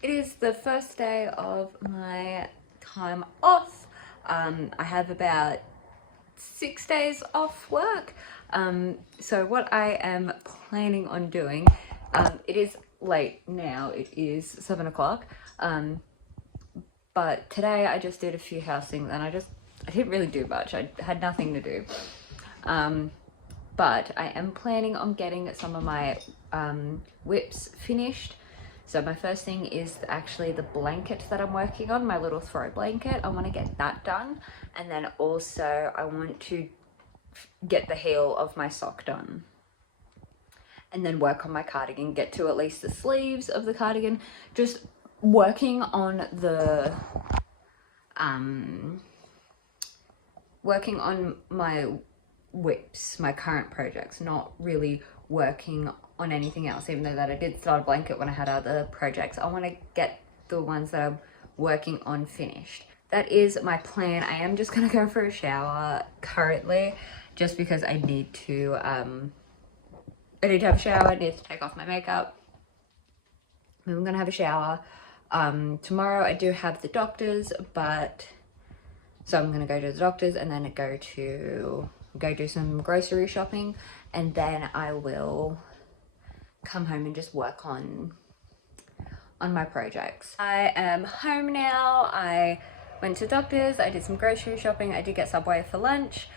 It is the first day of my time off. I have about 6 days off work. So what I am planning on doing, it is late now, it is 7 o'clock. But today I just did a few house things and I didn't really do much. I had nothing to do. But I am planning on getting some of my whips finished. So my first thing is actually the blanket that I'm working on, my little throw blanket. I want to get that done. And then also I want to get the heel of my sock done. And then work on my cardigan, get to at least the sleeves of the cardigan. Just working on the, working on my whips, my current projects, not really working on anything else, even though that I did start a blanket when I had other projects. I want to get the ones that I'm working on finished. That is my plan. I am just gonna go for a shower currently, just because I need to have a shower. I need to take off my makeup. I'm gonna have a shower. Tomorrow I do have the doctors, so I'm gonna go to the doctors and then go do some grocery shopping, and then I will come home and just work on my projects. I am home now. I went to doctors, I did some grocery shopping, I did get Subway for lunch,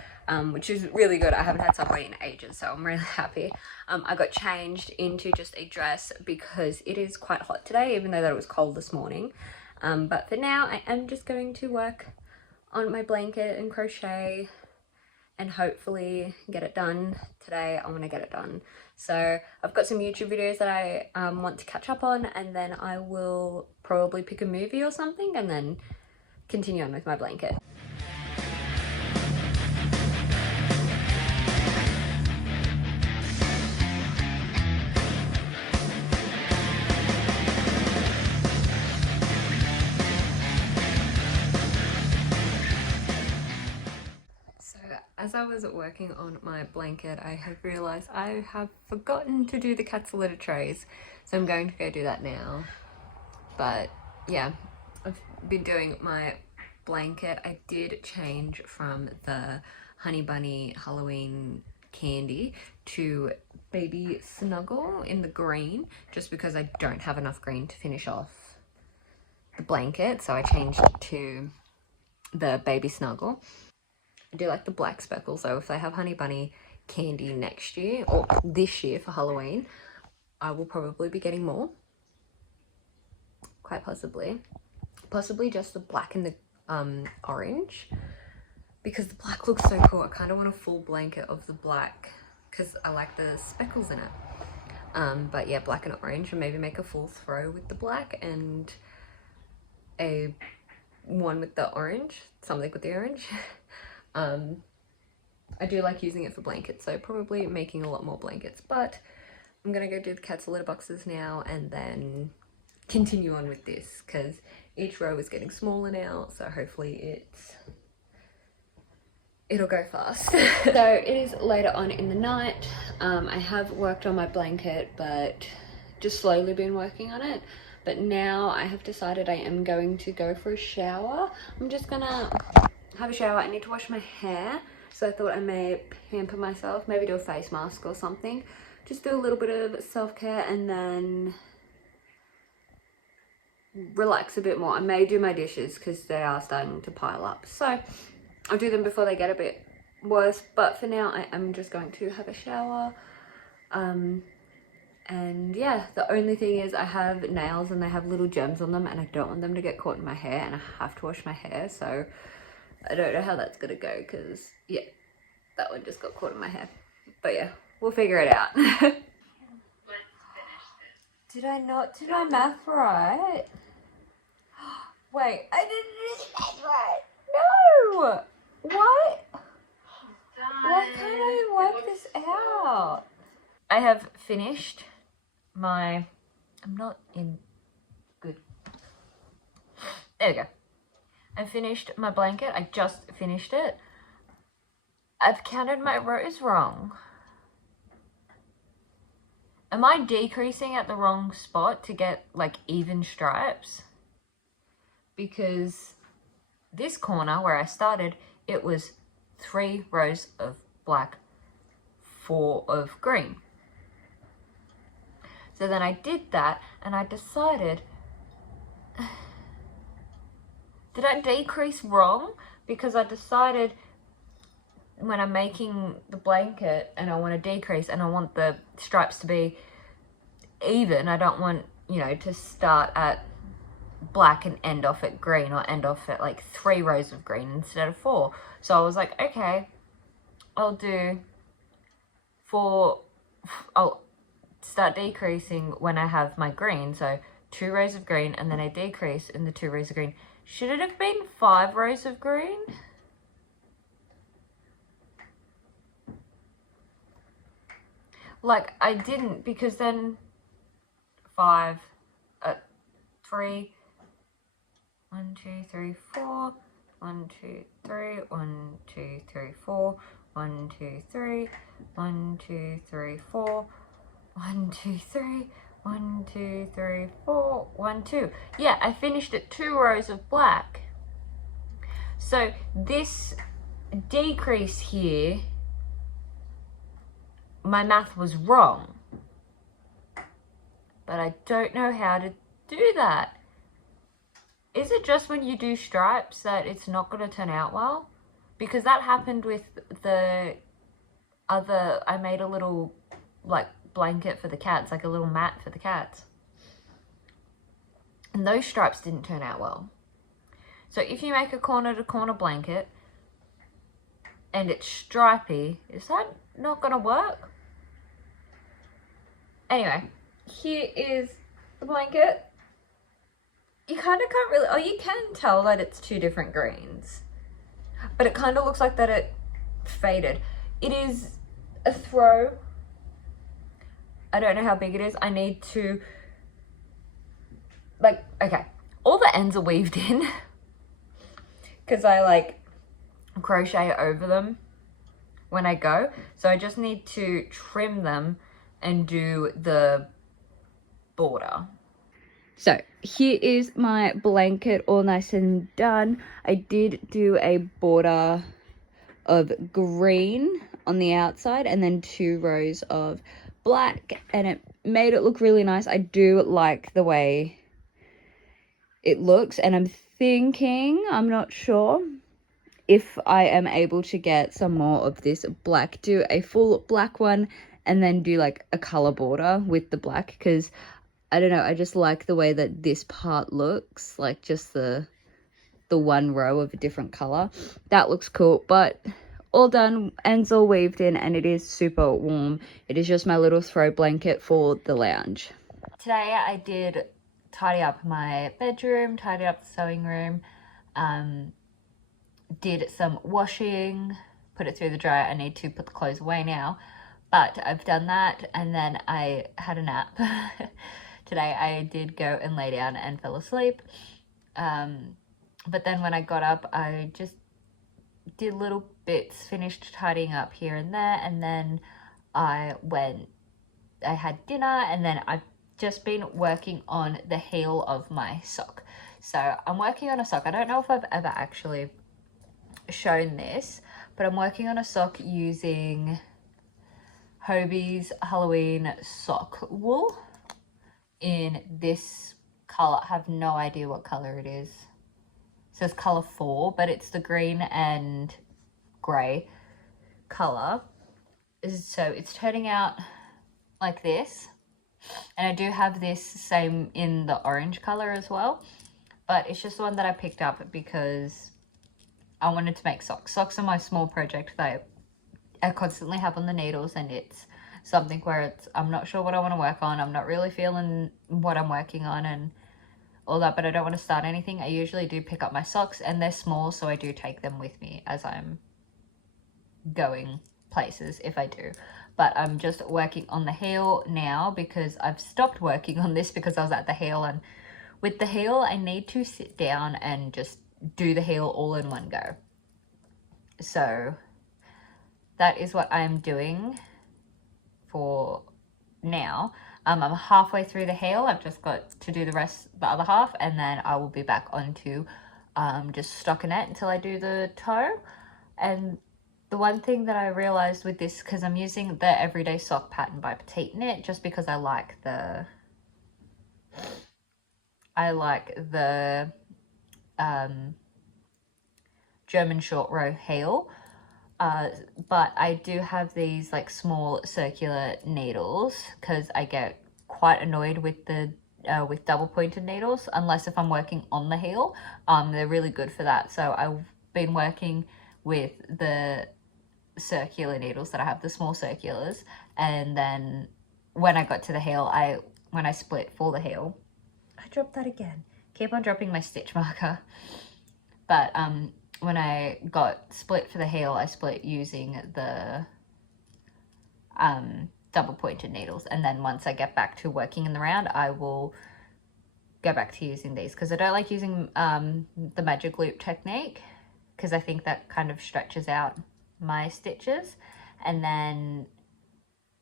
which is really good. I haven't had Subway in ages, so I'm really happy. I got changed into just a dress because it is quite hot today, even though that it was cold this morning. But for now, I am just going to work on my blanket and crochet and hopefully get it done today. I want to get it done. So I've got some YouTube videos that I want to catch up on, and then I will probably pick a movie or something and then continue on with my blanket. As I was working on my blanket, I have realised I have forgotten to do the cat's litter trays. So I'm going to go do that now. But yeah, I've been doing my blanket. I did change from the Honey Bunny Halloween candy to Baby Snuggle in the green, just because I don't have enough green to finish off the blanket. So I changed to the Baby Snuggle. I do like the black speckles though. If they have Honey Bunny candy next year or this year for Halloween, I will probably be getting more. Quite possibly. Possibly just the black and the orange, because the black looks so cool. I kind of want a full blanket of the black because I like the speckles in it. But yeah, black and orange, and maybe make a full throw with the black and a one with the orange, something with the orange. I do like using it for blankets, so probably making a lot more blankets, but I'm gonna go do the cat's litter boxes now and then continue on with this, because each row is getting smaller now, so hopefully it'll go fast. So it is later on in the night. I have worked on my blanket, but just slowly been working on it. But now I have decided I am going to go for a shower. I'm just gonna have a shower. I need to wash my hair, so I thought I may pamper myself, maybe do a face mask or something. Just do a little bit of self-care and then relax a bit more. I may do my dishes because they are starting to pile up, so I'll do them before they get a bit worse. But for now I am just going to have a shower. And yeah, the only thing is I have nails and they have little gems on them, and I don't want them to get caught in my hair, and I have to wash my hair, so I don't know how that's gonna go, because yeah, that one just got caught in my hair. But yeah, we'll figure it out. Did I not do my math right? Wait, I didn't do the math right. No! What? Why can't I work this out? I have finished my... I'm not in good... There we go. I finished my blanket. I just finished it. I've counted my rows wrong. Am I decreasing at the wrong spot to get like even stripes? Because this corner where I started, it was 3 rows of black, 4 of green. So then I did that and I decided, did I decrease wrong? Because I decided when I'm making the blanket and I want to decrease and I want the stripes to be even, I don't want, you know, to start at black and end off at green, or end off at like 3 rows of green instead of 4. So I was like, okay, I'll start decreasing when I have my green. So 2 rows of green, and then I decrease in the 2 rows of green. Should it have been 5 rows of green? Like, I didn't, because then 5, 3, 1, 2, 3, 4, 1, 2, 3, 1, 2, 3, 4, 1, 2, 3, 1, 2, 3, 4, 1, 2, 3, 1, 2, 3, 4, 1, 2. Yeah, I finished at 2 rows of black. So this decrease here, my math was wrong. But I don't know how to do that. Is it just when you do stripes that it's not going to turn out well? Because that happened with the other, I made a little like blanket for the cats, like a little mat for the cats. And those stripes didn't turn out well. So if you make a corner to corner blanket and it's stripy, is that not going to work? Anyway, here is the blanket. You kind of can't really, oh, you can tell that it's 2 different greens, but it kind of looks like that it faded. It is a throw. I don't know how big it is. I need to, like, okay, all the ends are weaved in because I like crochet over them when I go. So I just need to trim them and do the border. So here is my blanket all nice and done. I did do a border of green on the outside and then 2 rows of black, and it made it look really nice. I do like the way it looks, and I'm thinking, I'm not sure if I am able to get some more of this black, do a full black one and then do like a color border with the black, because I don't know, I just like the way that this part looks, like just the 1 row of a different color. That looks cool, but all done, ends all weaved in, and it is super warm. It is just my little throw blanket for the lounge. Today I did tidy up my bedroom, tidy up the sewing room, did some washing, put it through the dryer. I need to put the clothes away now, but I've done that, and then I had a nap. Today I did go and lay down and fell asleep. But then when I got up, I just did little bits, finished tidying up here and there, and then I had dinner, and then I've just been working on the heel of my sock. So I'm working on a sock. I don't know if I've ever actually shown this, but I'm working on a sock using Hobie's Halloween sock wool in this color. I have no idea what color it is. It says color 4, but it's the green and gray color. So it's turning out like this, and I do have this same in the orange color as well, but it's just the one that I picked up because I wanted to make socks. Socks are my small project that I constantly have on the needles, and it's something where I'm not sure what I want to work on. I'm not really feeling what I'm working on and all that, but I don't want to start anything. I usually do pick up my socks, and they're small, so I do take them with me as I'm going places if I do. But I'm just working on the heel now because I've stopped working on this because I was at the heel, and with the heel I need to sit down and just do the heel all in one go. So that is what I'm doing for now. I'm halfway through the heel. I've just got to do the other half, and then I will be back onto just stockinette until I do the toe. And the one thing that I realized with this, because I'm using the Everyday Sock pattern by Petite Knit, just because I like the German short row heel. But I do have these like small circular needles because I get quite annoyed with the with double pointed needles, unless if I'm working on the heel. They're really good for that. So I've been working with the circular needles that I have, the small circulars, and then when I got to the heel, when I split for the heel, I dropped that again. Keep on dropping my stitch marker. But when I got split for the heel, I split using the double pointed needles, and then once I get back to working in the round, I will go back to using these, because I don't like using the magic loop technique, because I think that kind of stretches out my stitches. And then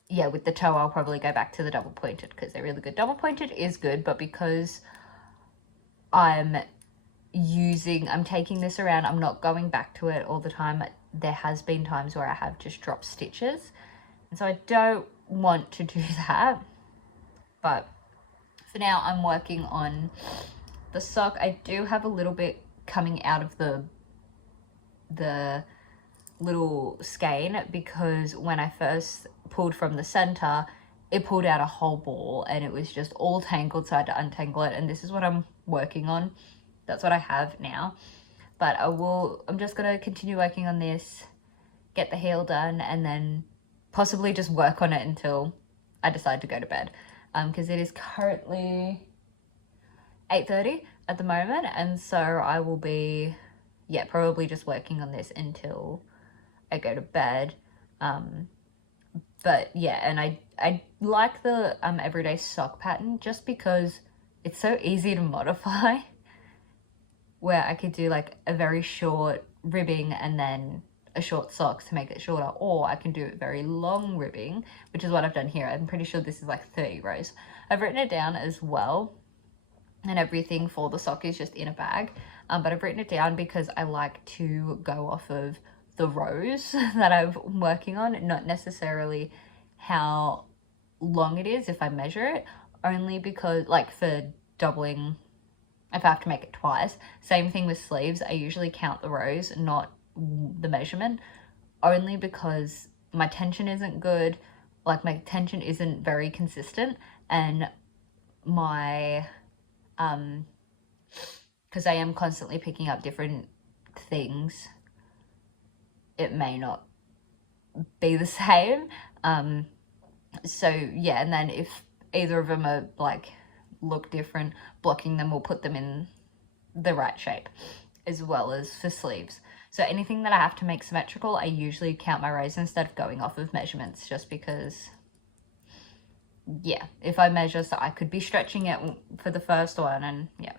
yeah, with the toe I'll probably go back to the double pointed because they're really good. Double pointed is good, but because I'm taking this around, I'm not going back to it all the time. There has been times where I have just dropped stitches, and so I don't want to do that. But for now I'm working on the sock. I do have a little bit coming out of the little skein, because when I first pulled from the center, it pulled out a whole ball and it was just all tangled, so I had to untangle it, and this is what I'm working on. That's what I have now. But I'm just gonna continue working on this, get the heel done, and then possibly just work on it until I decide to go to bed, because it is currently 8:30 at the moment, and so I will be probably just working on this until I go to bed. But yeah, and I like the everyday sock pattern just because it's so easy to modify, where I could do like a very short ribbing and then a short sock to make it shorter, or I can do very long ribbing, which is what I've done here. I'm pretty sure this is like 30 rows. I've written it down as well, and everything for the sock is just in a bag, but I've written it down because I like to go off of the rows that I'm working on, not necessarily how long it is if I measure it, only because like for doubling, if I have to make it twice. Same thing with sleeves, I usually count the rows, not the measurement, only because my tension isn't good. Like my tension isn't very consistent, and my because I am constantly picking up different things, it may not be the same. So yeah, and then if either of them are like look different, blocking them will put them in the right shape, as well as for sleeves. So anything that I have to make symmetrical, I usually count my rows instead of going off of measurements, just because yeah, if I measure, so I could be stretching it for the first one, and yeah.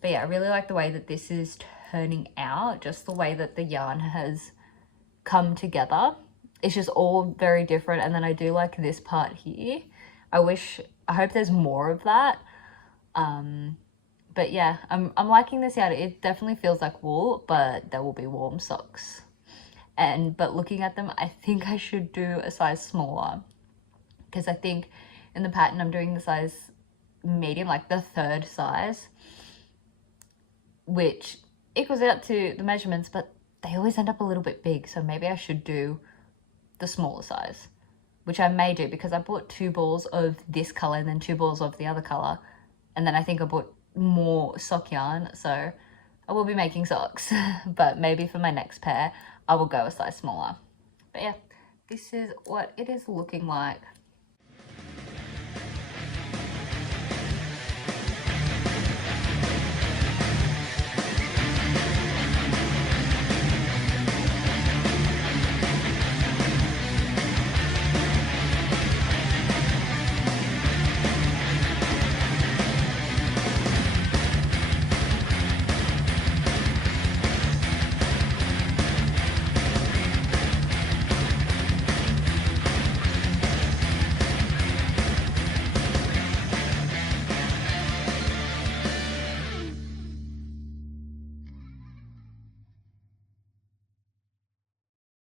But yeah, I really like the way that this is turning out, just the way that the yarn has come together. It's just all very different. And then I do like this part here. I hope there's more of that. But yeah, I'm liking this out. It definitely feels like wool, but there will be warm socks. But looking at them, I think I should do a size smaller, because I think in the pattern I'm doing the size medium, like the third size, which equals out to the measurements, but they always end up a little bit big. So maybe I should do the smaller size, which I may do, because I bought 2 balls of this color and then 2 balls of the other color, and then I think I bought more sock yarn, so I will be making socks. But maybe for my next pair I will go a size smaller. But yeah, this is what it is looking like.